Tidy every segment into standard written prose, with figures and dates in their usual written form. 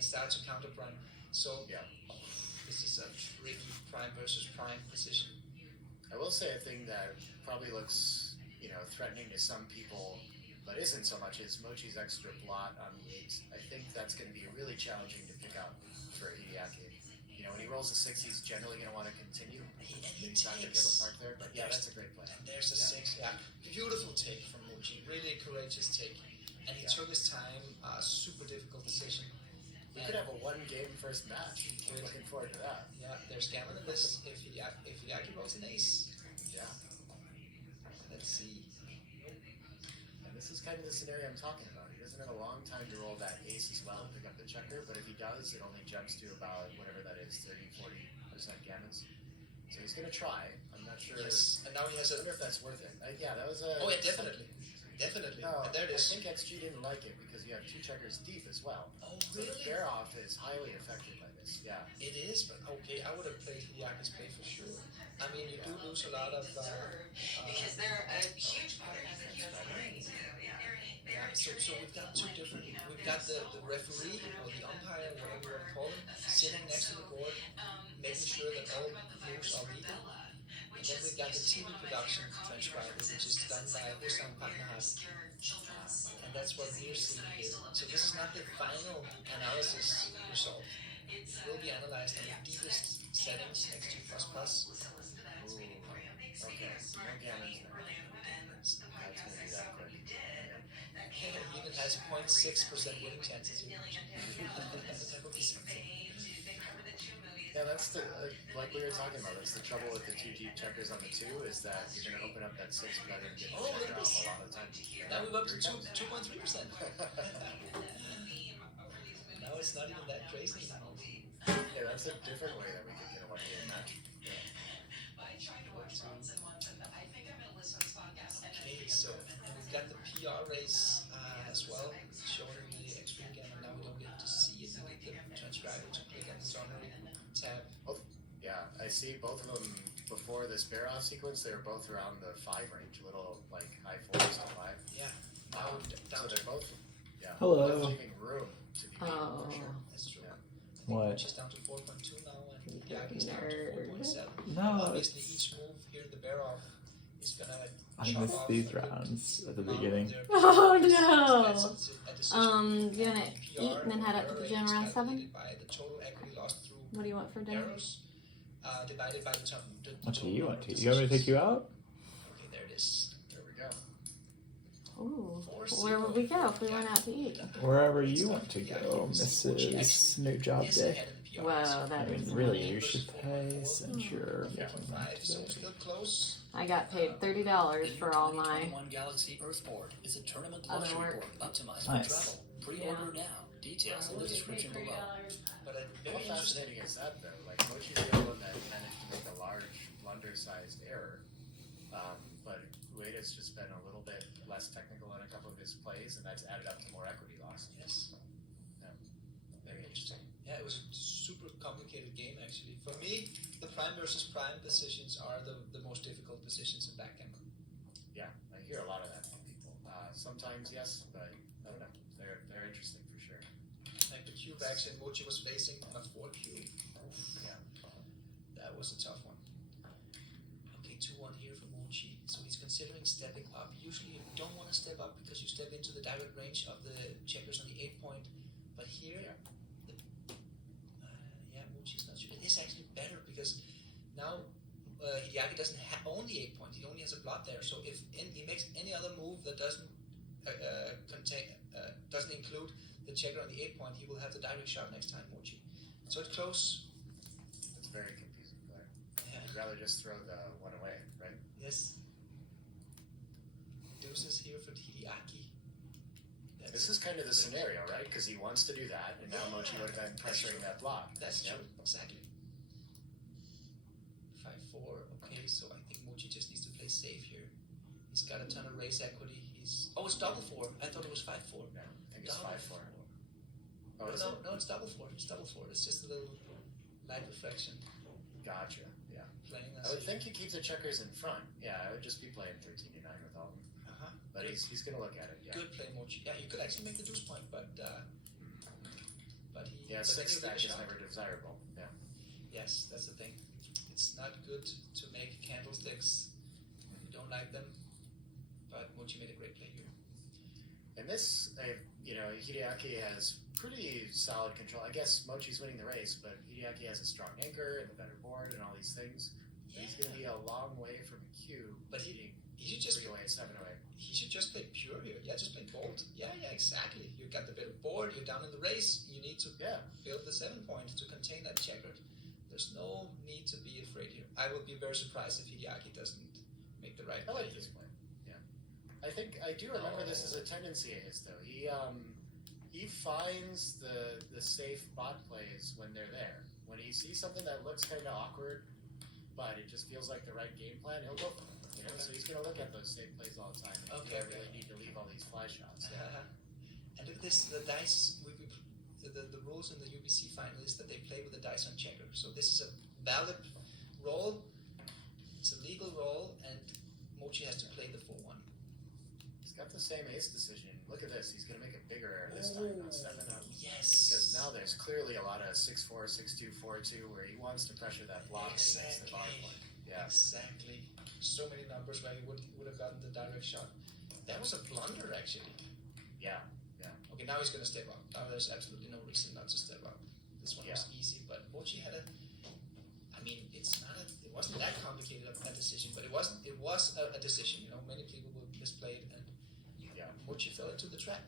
and start to counter prime. So this is a tricky prime versus prime position. I will say a thing that probably looks, threatening to some people, but isn't so much, is Mochi's extra blot on the 8. I think that's going to be really challenging to pick up for Hideaki. When he rolls a 6, he's generally going to want to continue. He's not going to be able to park there, but that's a great play. And there's a 6, Beautiful take from Mochi, really a courageous take. And he took his time, super difficult decision. We could have a 1-game first match. I'm looking forward to that. Yeah, there's gammon in this if Hideaki rolls an ace. Yeah. Let's see. And this is kind of the scenario I'm talking about. He doesn't have a long time to roll that ace as well and pick up the checker, but if he does, it only jumps to about whatever that is, 30-40% gammons. So he's going to try. I'm not sure. Yes, and now he has I wonder if that's worth it. That was a... Oh, yeah, definitely. Definitely. No, and there it is. I think XG didn't like it because you have 2 checkers deep as well. Oh, so really? the bear off is highly affected by this. Yeah. It is, but okay, I would have played Hideaki's play for sure. I mean, you do lose a lot of... because they're a huge part of the game. So we've got 2 different... We've got the referee, or the umpire, whatever you want to call him, sitting next to the board, making sure that all moves are legal. And then we've got the TV production transcriber, which is done by Hussam Patnahat. And that's what we're seeing here. So this is not the final analysis result. It will be analyzed in the deepest settings, XG++. Ooh, okay. No gammons there. That's going to be that quick. It even has 0.6% winning chances here. That would be something. Yeah, that's the, like we were talking about, that's the trouble with the 2 deep checkers on the 2, is that you're going to open up that 6 without even getting the checker off a lot of the time. Now we're up to 2.3%. Now it's not even that crazy now. Yeah, that's a different way that we could get a 1-game match. Okay, so and we've got the PR race as well, showing the extreme game, and now we don't get to see it. We get the transcriber to click on the summary tab. Yeah, I see both of them before this bear off sequence. They were both around the 5 range, little like high 4s to 5. Yeah. So they're both, Hello. both leaving room to be beaten for sure. That's true. Yeah. What? Which is down to 4.2 now, and Hideaki's down to 4.7. No. Obviously, each move here, the bear off, is gonna. I missed these rounds at the beginning. Oh no! You gonna eat and then head up to the gym around 7? What do you want for dinner? Divided by the What do you want to? You want me to take you out? Okay, there it is. There we go. Ooh, where would we go if we went out to eat? Wherever you want to go, Mrs. New Job Day. Wow, that I mean, is really, money. you should pay since you're making money So today. still close. I got paid $30 for all my 2021 Galaxy Earthboard is a tournament other luxury work. board optimized Nice. for travel. Pre-order now. Details in the description below. But How very interesting. fascinating is that, though? Like, Mochi's the only one that managed to make a large blunder-sized error, but Ueda's just been a little bit less technical in a couple of his plays, and that's added up to more equity loss. Yes. Yeah. Very interesting. Yeah, it was a super complicated game actually. For me, the prime versus prime positions are the most difficult positions in backgammon. Yeah, I hear a lot of that from people. Sometimes yes, but I don't know. They're interesting for sure. Like the cube action Mochi was facing on a 4 cube. Yeah. That was a tough one. Okay, 2-1 here for Mochi. So he's considering stepping up. Usually you don't want to step up because you step into the direct range of the checkers on the 8 point. But here, Mochi's not sure. It is actually better because now Hideaki doesn't own the 8 point. He only has a blot there. So if he makes any other move that doesn't doesn't include the checker on the 8 point, he will have the direct shot next time, Mochi. So it's close. It's very confusing player. Yeah. I'd rather just throw the 1 away, right? Yes. Deuces here for Hideaki. This is kind of the scenario, right? Because he wants to do that, and now Mochi would have been pressuring that block. That's Yep. true, exactly. 5-4, okay, so I think Mochi just needs to play safe here. He's got a ton of raise equity. It's double 4. I thought it was 5-4. No, I think it's 5-4. Oh, is it? No, it's double 4. It's double 4. It's just a little light reflection. Gotcha, yeah. Playing I would think he keeps the checkers in front. Yeah, I would just be playing 13-9 with all of them. But he's going to look at it, yeah. Good play, Mochi. Yeah, you could actually make the deuce point, but he... Yeah, Yeah, But then 6 you stack really is shock. never desirable. Yeah. Yes, that's the thing. It's not good to make candlesticks. You don't like them, but Mochi made a great play here. And this, Hideaki has pretty solid control. I guess Mochi's winning the race, but Hideaki has a strong anchor and a better board and all these things. But he's going to be a long way from a cube. But he should just 3 away, 7 away. He should just play pure here. Yeah, just play bold. Yeah, exactly. You got the better board. You're down in the race. You need to build the 7 point to contain that checker. There's no need to be afraid here. I will be very surprised if Hideaki doesn't make the right I play like this here. play. Yeah. I do remember this as a tendency of his though. He finds the safe bot plays when they're there. When he sees something that looks kind of awkward, but it just feels like the right game plan, he'll go for it. So he's going to look at those safe plays all the time. Okay, You don't really need to leave all these fly shots. Yeah. And look at this, the dice, the rules in the UBC final is that they play with the dice on checker. So this is a valid roll, it's a legal roll, and Mochi has to play the full one. He's got the same ace decision. Look at this, he's going to make a bigger error this time, not 7 up. Yes. Because now there's clearly a lot of 6-4, 6-2, 4-2 where he wants to pressure that block against the bottom one. Yeah. Exactly. So many numbers where he would have gotten the direct shot. That was a blunder, actually. Yeah. Okay, now he's going to step up. Now there's absolutely no reason not to step up. This one was easy, but Mochi had it wasn't that complicated a decision, but it was a decision. Many people would misplay it, and Mochi fell into the trap.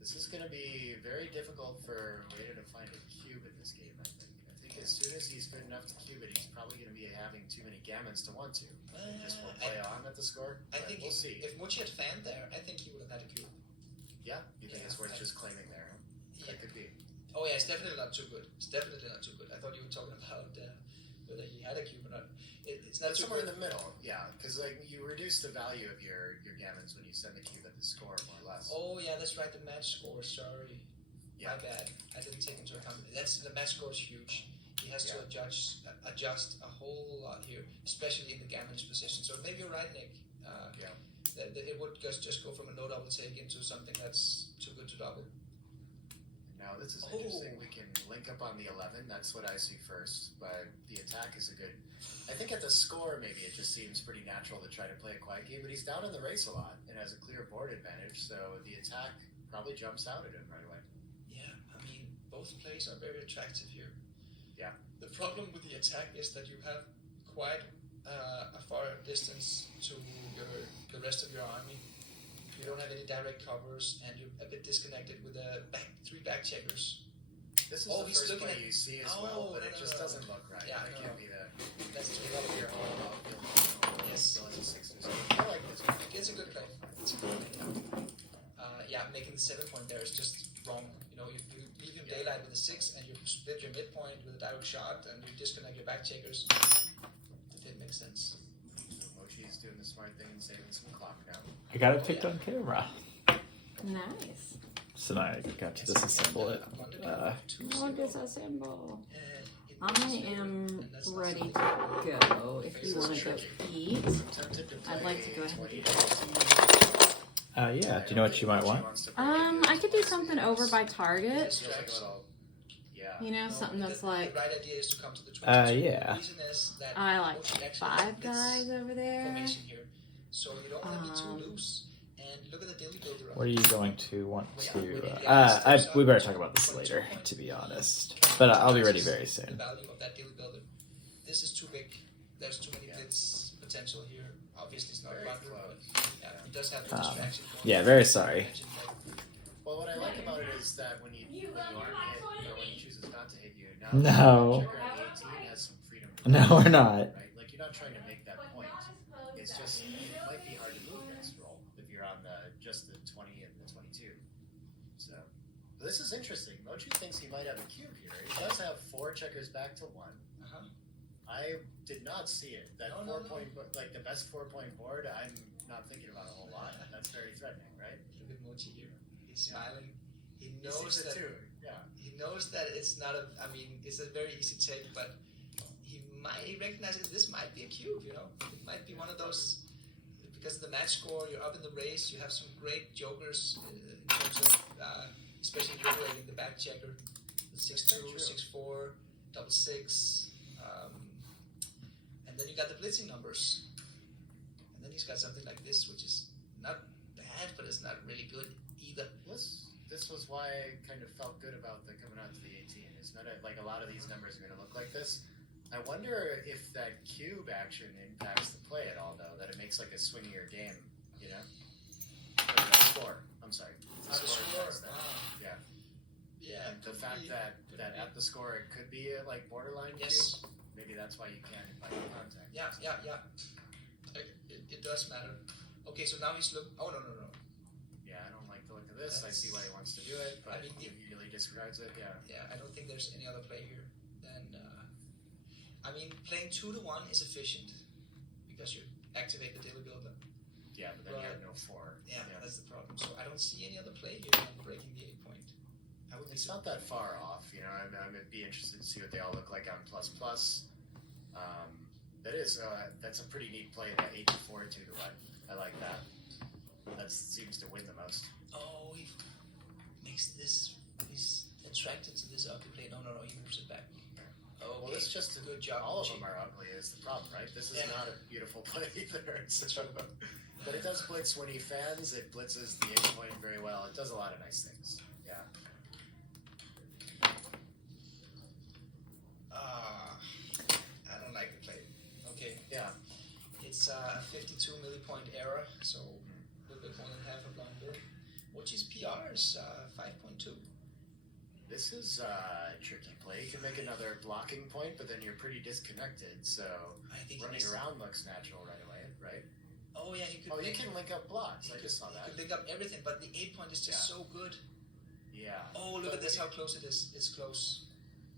This is going to be very difficult for Rada to find a cube in this game, I think. I think as soon as he's good enough to cube it, he's probably going to be having too many gammons to want to. He just won't play on at the score. I think we'll see. If Mochi had fanned there, I think he would have had a cube. Yeah? You think it's worth just claiming there? Yeah. That could be. Oh yeah, it's definitely not too good. I thought you were talking about whether he had a cube or not. It's not too somewhere good. in the middle, yeah. Because you reduce the value of your gammons when you send the cube at the score, more or less. Oh yeah, that's right. The match score. Sorry, Yeah. my bad. I didn't take into account. The match score is huge. He has to adjust a whole lot here, especially in the gammon's position. So maybe you're right, Nick. That it would just go from a no double take into something that's too good to double. Now this is interesting. We can link up on the 11. That's what I see first. But the attack is a good. I think at the score maybe it just seems pretty natural to try to play a quiet game. But he's down in the race a lot and has a clear board advantage. So the attack probably jumps out at him right away. Yeah, both plays are very attractive here. Yeah. The problem with the attack is that you have quite a far distance to the rest of your army. You don't have any direct covers, and you're a bit disconnected with the 3 back checkers. This is the first play you see as well, but it just doesn't look right. Yeah, That can't be the. That's too Develop your own Yes. So it's a 6 or 7. I like this one. It's a good play. Making the 7 point there is just wrong. You leave him daylight with a 6, and you split your midpoint with a direct shot, and you disconnect your back checkers. It didn't make sense. So Mochi is doing the smart thing and saving some clock now. I got it picked on camera. Nice. So now I got to disassemble it. I'll disassemble. And I am ready to go. If you want to go eat, I'd like to go ahead and do that. Yeah. Do you know what you might want? I could do something over by Target. Feels like a little, Something that's like, the right idea is to come to the 22. Yeah. The reason is that I like Mochi actually 5 has this guys over there. formation here, so you don't want to be too loose. And look at the daily builder. What are you going to want to? We better talk about this later, to be honest. But I'll be ready very The soon. value of that daily builder. This is too big. There's too many blitz potential here. Obviously, it's not Very blunder, close. but he does have the distraction. Yeah, very sorry. Well, what I like about it is that when you aren't hit, or when he chooses not to hit you, now No. checker at 18 has some freedom. No, we're not. Right? Like you're not trying to make that point. It's just it might be hard to move next roll if you're on just the 20 and the 22. So this is interesting. Mochi thinks he might have a cube here. He does have 4 checkers back to 1. Uh-huh. I did not see it. That No. 4-point, like the best 4-point board, I'm not thinking about a whole lot. That's very threatening, right? Look at Mochi here. He's smiling. He He knows sees it that. too. Yeah. He knows that it's not a. It's a very easy take, but he recognizes this might be a cube. It might be one of those. Because of the match score, you're up in the race. You have some great jokers in terms of, especially liberating the back checker. 6-2, true. 6-4, double six, and then you got the blitzing numbers, and then he's got something like this, which is not bad, but it's not really good either. This was why I kind of felt good about the coming out to the 18. It's not like a lot of these numbers are going to look like this. I wonder if that cube action impacts the play at all, though. That it makes like a swingier game, you know? Or the score. I'm sorry. The score impacts that. Yeah. Yeah. The fact that at the score it could be a like borderline Yes. cube. Maybe that's why you can't invite contact. Yeah. It does matter. Okay, so now he's look. Oh no. Yeah, I don't like the look of this. I see why he wants to do it, but I mean, he really disregards it. Yeah. Yeah, I don't think there's any other play here than. I mean, playing 2-1 is efficient because you activate the Dilly Builder. Yeah, but then you have no 4. Yeah, that's the problem. So I don't see any other play here on breaking the 8 point. I would be It's not that far off, you know. I'm be interested to see what they all look like on plus plus. That's a pretty neat play. That 8-4 2-1. I like that. That seems to win the most. Oh, he makes this. He's attracted to this ugly play. No, he moves it back. Oh, Well, it's just good job. all of Mochi. them are ugly is the problem, right? This is Yeah. not a beautiful play either. But it does blitz when he fans. It blitzes the 8 point very well. It does a lot of nice things. Yeah. I don't like the play. Okay, Yeah. it's a 52 millipoint error, so a little bit more than half a blunder. Mochi's PR is 5.2. This is a tricky play. You can make another blocking point, but then you're pretty disconnected. So I think running he's- around looks natural right away, right? Oh yeah, he could. Oh, you make- can link up blocks. He I just saw he that. could link up everything, but the 8 point is just Yeah. so good. Yeah. Oh, look But at this! when How close it is. It's close.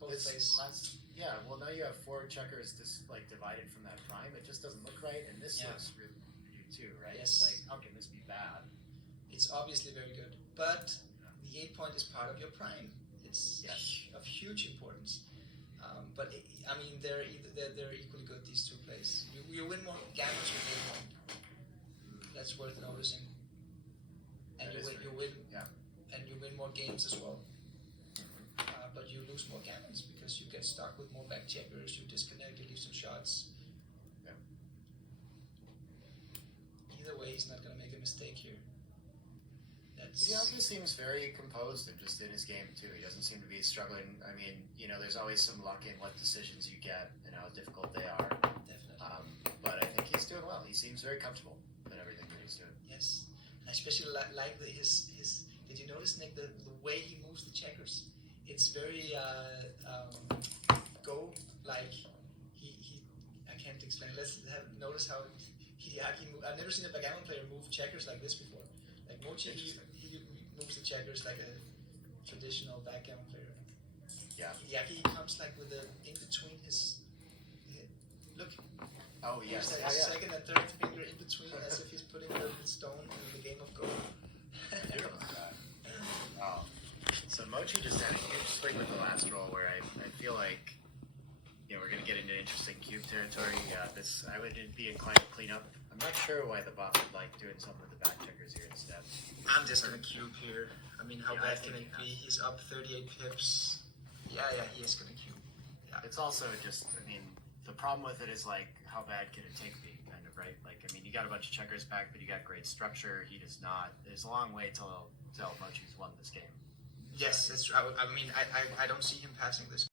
Both This plays. last, yeah. Well, now you have 4 checkers just like divided from that prime. It just doesn't look right, and this Yeah. looks really good too, right? Yes. It's like, how can this be bad? It's obviously very good, but the 8 point is part of your prime. It's Yes. of huge importance. But I mean, they're equally good. These two plays. You win more games with 8 point. That's worth noticing. And That you is win. very You win. yeah. And you win more games as well. But you lose more gammons because you get stuck with more back checkers. You disconnect. You leave some shots. Yeah. Either way, he's not going to make a mistake here. That's. He also seems very composed and just in his game too. He doesn't seem to be struggling. I mean, you know, there's always some luck in what decisions you get and how difficult they are. Definitely. But I think he's doing well. He seems very comfortable in everything that he's doing. Yes, and I especially like his. Did you notice, Nick, the way he moves the checkers? It's very go like he. I can't explain. Notice how Hideaki. I've never seen a backgammon player move checkers like this before. Like Mochi, he moves the checkers like a traditional backgammon player. Yeah. Hideaki comes like with the in between his. Look. Oh He's yes. like Yeah, yeah. second and third finger in between, as if he's putting the stone in the game of Go. Beautiful guy. Oh. So Mochi just had a huge swing with the last roll where I feel like, you know, we're going to get into interesting cube territory. This I would be inclined to clean up. I'm not sure why the bot would like doing something with the back checkers here instead. I'm just gonna cube here. I mean, how Yeah, I bad can think it be? He's up 38 pips. Yeah, he is gonna cube. It's also just, I mean, the problem with it is like, how bad can it take me, kind of, right? Like, I mean, you got a bunch of checkers back, but you got great structure. He does not. There's a long way till Mochi's won this game. Yes, it's true. I mean, I don't see him passing this.